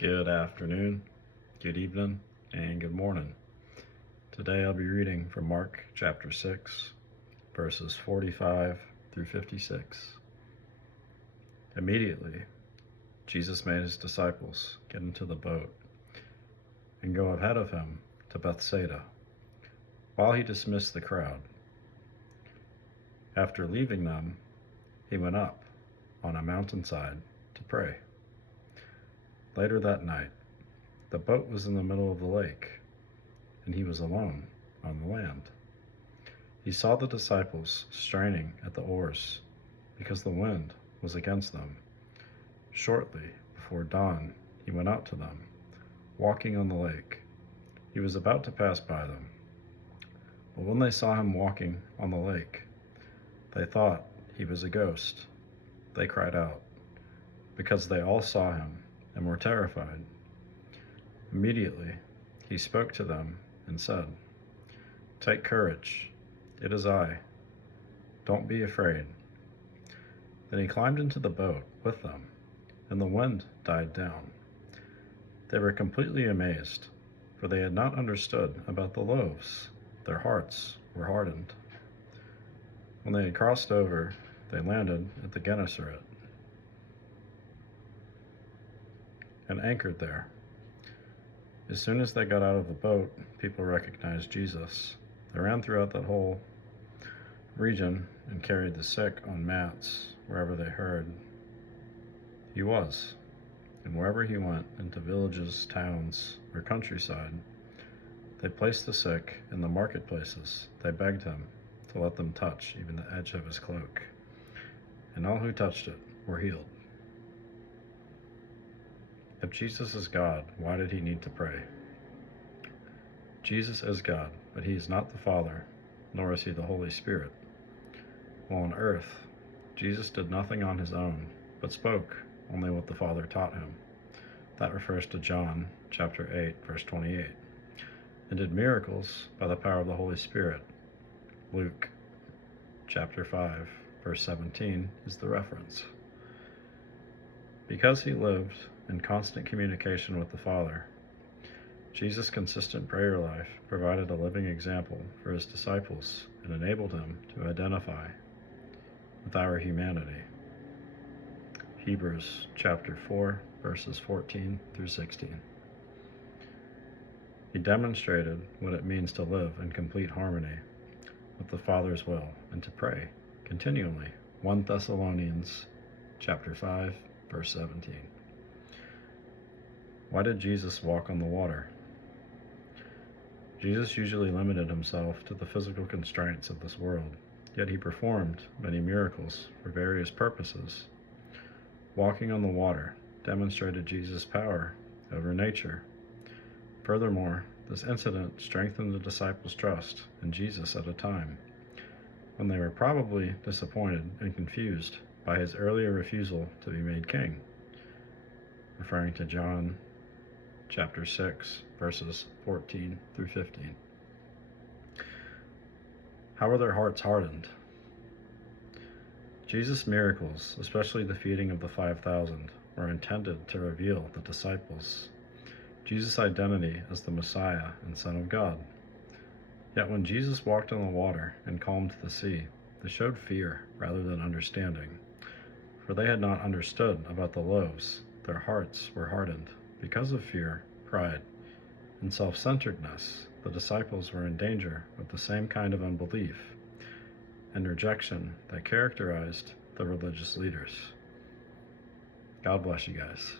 Good afternoon, good evening, and good morning. Today I'll be reading from Mark chapter 6, verses 45 through 56. Immediately, Jesus made his disciples get into the boat and go ahead of him to Bethsaida, while he dismissed the crowd. After leaving them, he went up on a mountainside to pray. Later that night, the boat was in the middle of the lake, and he was alone on the land. He saw the disciples straining at the oars because the wind was against them. Shortly before dawn, he went out to them, walking on the lake. He was about to pass by them. But when they saw him walking on the lake, they thought he was a ghost. They cried out, because they all saw him and were terrified. Immediately, he spoke to them and said, "Take courage, it is I. Don't be afraid." Then he climbed into the boat with them, and the wind died down. They were completely amazed, for they had not understood about the loaves. Their hearts were hardened. When they had crossed over, they landed at the Gennesaret and anchored there. As soon as they got out of the boat, people recognized Jesus. They ran throughout that whole region and carried the sick on mats wherever they heard he was. And wherever he went, into villages, towns, or countryside, they placed the sick in the marketplaces. They begged him to let them touch even the edge of his cloak. And all who touched it were healed. If Jesus is God, why did he need to pray? Jesus is God, but he is not the Father, nor is he the Holy Spirit. While on earth, Jesus did nothing on his own, but spoke only what the Father taught him. That refers to John chapter 8, verse 28. And did miracles by the power of the Holy Spirit. Luke chapter 5, verse 17 is the reference. Because he lived in constant communication with the Father, Jesus' consistent prayer life provided a living example for his disciples and enabled him to identify with our humanity. Hebrews chapter 4, verses 14 through 16. He demonstrated what it means to live in complete harmony with the Father's will and to pray continually. 1 Thessalonians chapter 5, verse 17. Why did Jesus walk on the water? Jesus usually limited himself to the physical constraints of this world, yet he performed many miracles for various purposes. Walking on the water demonstrated Jesus' power over nature. Furthermore, this incident strengthened the disciples' trust in Jesus at a time when they were probably disappointed and confused by his earlier refusal to be made king, referring to John chapter 6, verses 14 through 15. How were their hearts hardened? Jesus' miracles, especially the feeding of the 5,000, were intended to reveal the disciples Jesus' identity as the Messiah and Son of God. Yet when Jesus walked on the water and calmed the sea, they showed fear rather than understanding, for they had not understood about the loaves. Their hearts were hardened. Because of fear, pride, and self-centeredness, the disciples were in danger of the same kind of unbelief and rejection that characterized the religious leaders. God bless you guys.